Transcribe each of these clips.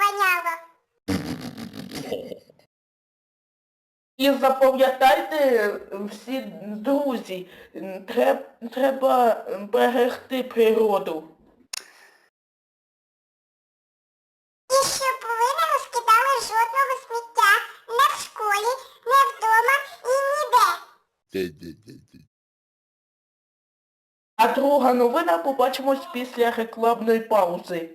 воняло. І запам'ятайте всі друзі, треб- треба берегти природу. А друга новина побачимось після рекламної паузи.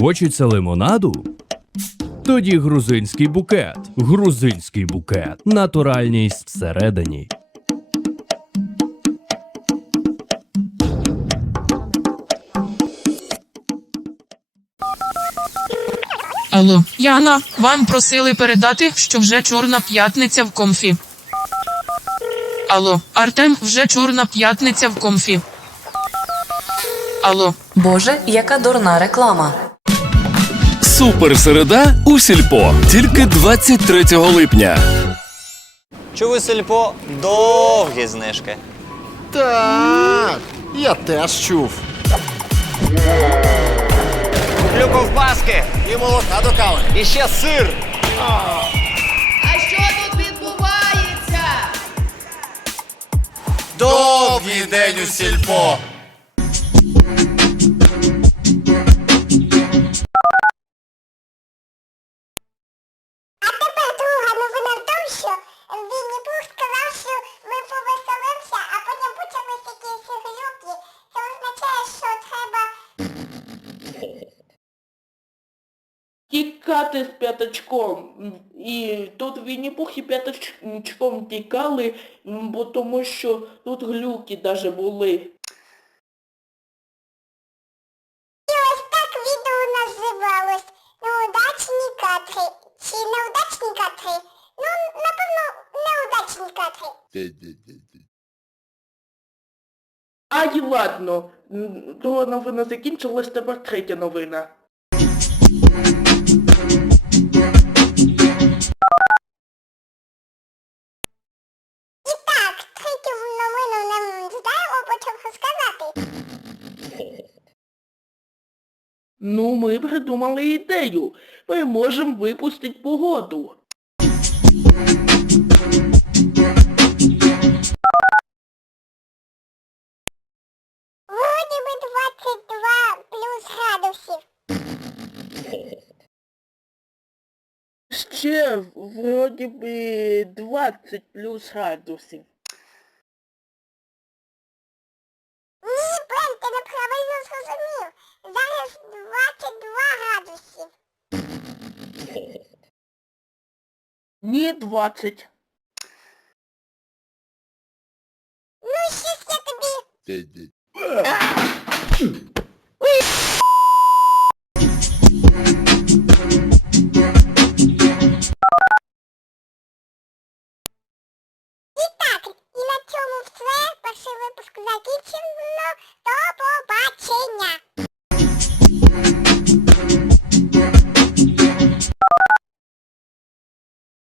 Хочеться лимонаду? Тоді грузинський букет. Грузинський букет. Натуральність всередині. Алло, Яна, вам просили передати, що вже чорна п'ятниця в комфі. Алло, Артем, вже чорна п'ятниця в комфі. Алло, Боже, яка дурна реклама. Суперсереда у сільпо тільки 23 липня. Чули сельпо довгі знижки. Так, я теж чув. Люблю ковбаски І молока до кави. і ще сир. А що тут відбувається? Довгий день у сільпо. Тікати з п'ятачком. І тут Вінні-Пух і п'ятачком тікали, бо тому що тут глюки даже були. І ось так відео називалось. Неудачні кадри. Чи неудачні кадри? Ну, напевно, неудачні кадри. Ай, ладно. Друга новина закінчилась, тепер третя новина. Ну, ми придумали ідею. Ми можемо випустити погоду. Вроді би 22 плюс градусів. Ще вроді би 20 плюс градусів. Ні, 20. Ну, щось я тобі...